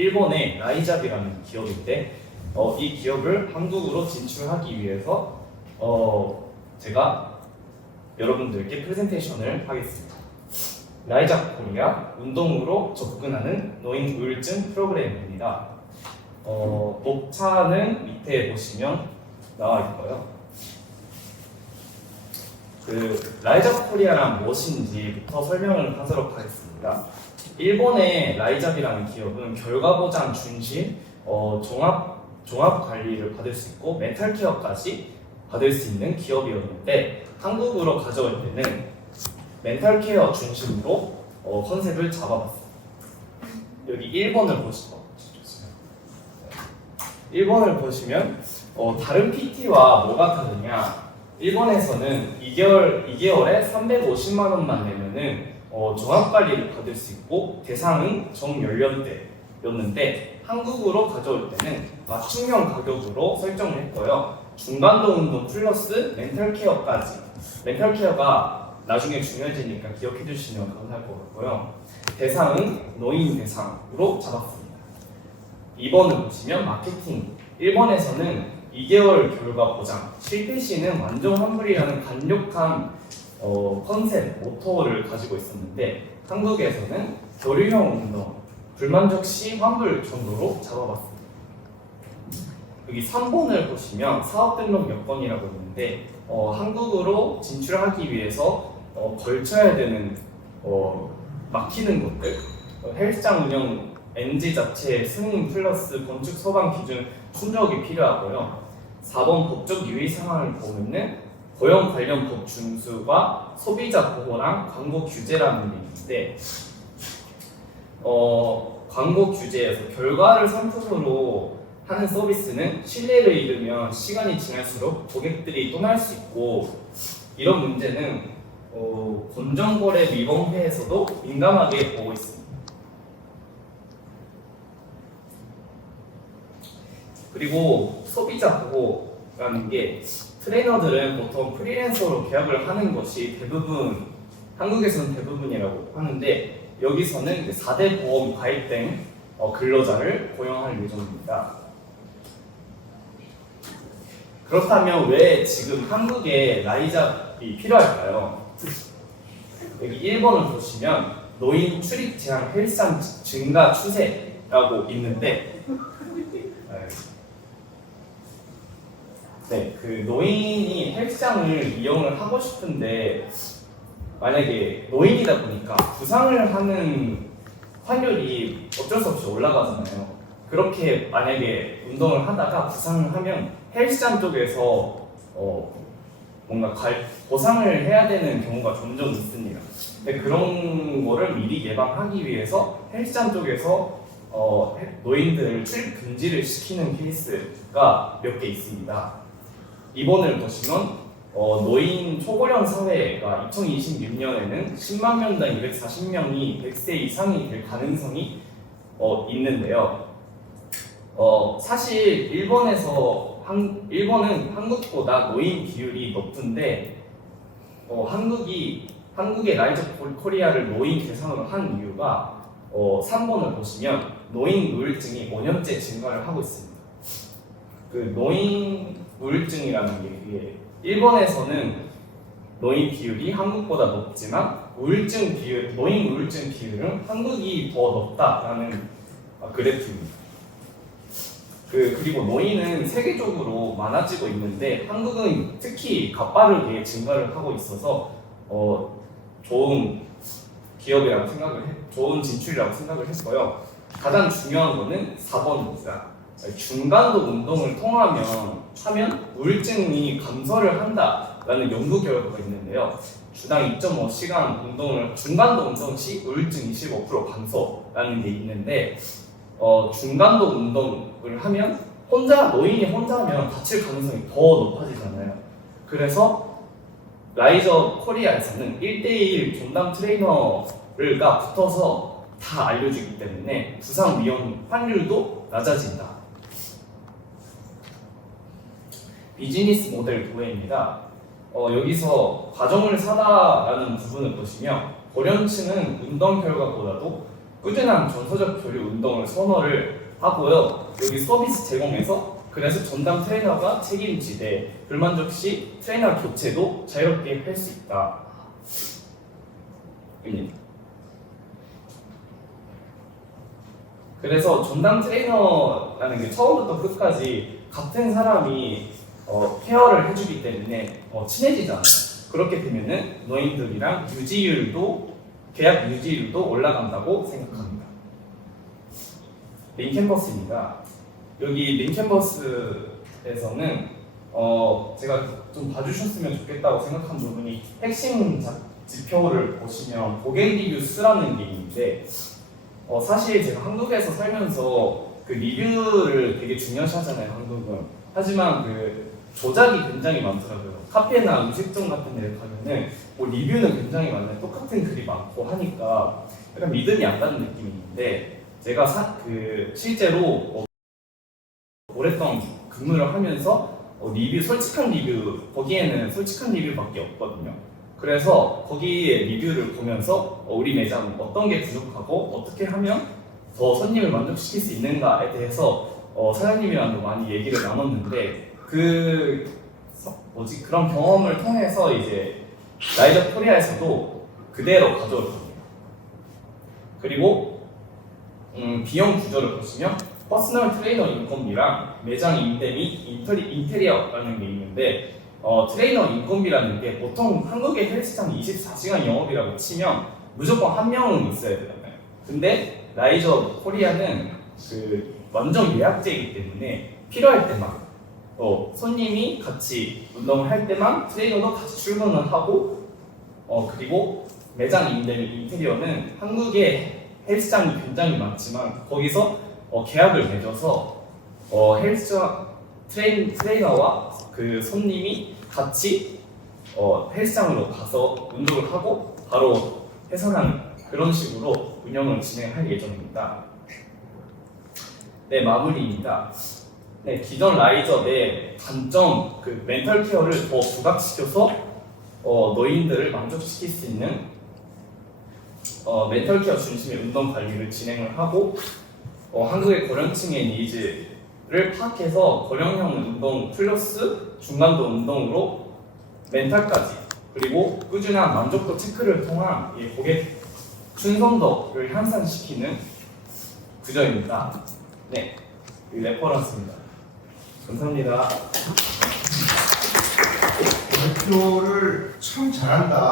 일본의 라이잡이라는 기업인데 이 기업을 한국으로 진출하기 위해서 제가 여러분들께 프레젠테이션을 하겠습니다. 라이잡 코리아 운동으로 접근하는 노인 우울증 프로그램입니다. 목차는 밑에 보시면 나와 있고요. 라이잡 코리아란 무엇인지부터 설명을 하도록 하겠습니다. 일본의 라이잡이라는 기업은 결과 보장 중심 종합 관리를 받을 수 있고 멘탈 케어까지 받을 수 있는 기업이었는데 한국으로 가져올 때는 멘탈 케어 중심으로 컨셉을 잡아봤습니다. 여기 1번을 보시면 다른 PT와 뭐가 다르냐? 일본에서는 2개월에 350만 원만 내면은 종합관리를 받을 수 있고 대상은 정연령대였는데 한국으로 가져올 때는 맞춤형 가격으로 설정을 했고요. 중간도 운동 플러스 멘탈 케어까지. 멘탈 케어가 나중에 중요해지니까 기억해 주시면 감사할 것 같고요. 대상은 노인 대상으로 잡았습니다. 2번을 보시면 마케팅. 일본에서는 2개월 결과 보장, 실패 시는 완전 환불이라는 강력한 컨셉, 모토를 가지고 있었는데 한국에서는 교류형 운동, 불만족 시 환불 정도로 잡아봤습니다. 여기 3번을 보시면 사업 등록 여건이라고 있는데 한국으로 진출하기 위해서 걸쳐야 되는 막히는 것들, 헬스장 운영 NG 자체 승인 플러스 건축 소방 기준 충족이 필요하고요. 4번 법적 유의 상황을 보면은 고용 관련 법 준수와 소비자 보호랑 광고 규제라는 게 있는데 광고 규제에서 결과를 상품으로 하는 서비스는 신뢰를 잃으면 시간이 지날수록 고객들이 떠날 수 있고 이런 문제는 공정거래 위반회에서도 민감하게 보고 있습니다. 그리고 소비자 보호라는 게 트레이너들은 보통 프리랜서로 계약을 하는 것이 대부분 한국에서는 대부분이라고 하는데 여기서는 4대 보험 가입된 근로자를 고용할 예정입니다. 그렇다면 왜 지금 한국에 라이잡이 필요할까요? 여기 1번을 보시면 노인 출입 제한 헬스장 증가 추세라고 있는데 그 노인이 헬스장을 이용을 하고 싶은데 만약에 노인이다 보니까 부상을 하는 환율이 어쩔 수 없이 올라가잖아요. 그렇게 만약에 운동을 하다가 부상을 하면 헬스장 쪽에서 뭔가 보상을 해야 되는 경우가 종종 있습니다. 근데 그런 거를 미리 예방하기 위해서 헬스장 쪽에서 노인들을 출입 금지를 시키는 케이스가 몇 개 있습니다. 2번을 보시면 노인 초고령 사회가 2026년에는 10만 명당 240명이 100세 이상이 될 가능성이 있는데요. 사실 일본은 한국보다 노인 비율이 높은데 한국의 라이즈 코리아를 노인 대상으로 한 이유가 3번을 보시면 노인 우울증이 5년째 증가를 하고 있습니다. 그 노인 우울증이라는 게 일본에서는 노인 비율이 한국보다 높지만 노인 우울증 비율은 한국이 더 높다라는 그래프입니다. 그리고 노인은 세계적으로 많아지고 있는데 한국은 특히 가파르게 증가를 하고 있어서 좋은 좋은 진출이라고 생각을 했고요. 가장 중요한 거는 4번입니다. 중간도 운동을 하면 우울증이 감소를 한다라는 연구 결과가 있는데요. 주당 2.5시간 중간도 운동 시 우울증 25% 감소라는 게 있는데 중간도 운동을 하면 노인이 혼자 하면 다칠 가능성이 더 높아지잖아요. 그래서 라이저 코리아에서는 1대1 전담 트레이너가 붙어서 다 알려주기 때문에 부상 위험 환율도 낮아진다. 비즈니스 모델 도해입니다. 여기서 과정을 사다라는 부분을 보시면 고령층은 운동 결과보다도 꾸준한 정서적 교류 운동을 선호를 하고요. 여기 서비스 제공에서 그래서 전담 트레이너가 책임지되 불만족 시 트레이너 교체도 자유롭게 할 수 있다. 그래서 전담 트레이너라는 게 처음부터 끝까지 같은 사람이 케어를 해주기 때문에 친해지잖아요. 그렇게 되면은 노인들이랑 계약 유지율도 올라간다고 생각합니다. 링캔버스입니다. 여기 링캔버스에서는 제가 좀 봐주셨으면 좋겠다고 생각한 부분이 핵심 지표를 보시면 고객 리뷰 수라는 게 있는데 사실 제가 한국에서 살면서 그 리뷰를 되게 중요시하잖아요, 한국은. 하지만 그 조작이 굉장히 많더라고요. 카페나 음식점 같은 데 가면은 리뷰는 굉장히 많아요. 똑같은 글이 많고 하니까 약간 믿음이 안 가는 느낌이 있는데 제가 실제로 오랫동안 근무를 하면서 솔직한 리뷰, 거기에는 솔직한 리뷰밖에 없거든요. 그래서 거기에 리뷰를 보면서 우리 매장 어떤 게 부족하고 어떻게 하면 더 손님을 만족시킬 수 있는가에 대해서 사장님이랑도 많이 얘기를 나눴는데 그런 경험을 통해서 이제 라이저 코리아에서도 그대로 가져올 겁니다. 그리고 비용 구조를 보시면 퍼스널 트레이너 인건비랑 매장 임대 및 인테리어라는 게 있는데 트레이너 인건비라는 게 보통 한국의 헬스장이 24시간 영업이라고 치면 무조건 한 명은 있어야 되잖아요. 근데 라이저 코리아는 완전 예약제이기 때문에 필요할 때만 손님이 같이 운동을 할 때만 트레이너도 같이 출근을 하고 그리고 매장 임대 및 인테리어는 한국의 헬스장이 굉장히 많지만 거기서 계약을 맺어서 헬스장 트레이너와 그 손님이 같이 헬스장으로 가서 운동을 하고 바로 해산하는 그런 식으로 운영을 진행할 예정입니다. 네, 마무리입니다. 네, 기존 라이저 내 단점 멘탈 케어를 더 부각시켜서 노인들을 만족시킬 수 있는 멘탈 케어 중심의 운동 관리를 진행을 하고 한국의 고령층의 니즈를 파악해서 고령형 운동 플러스 중간도 운동으로 멘탈까지 그리고 꾸준한 만족도 체크를 통한 고객 충성도를 향상시키는 구조입니다. 네, 레퍼런스입니다. 감사합니다. 발표를 참 잘한다.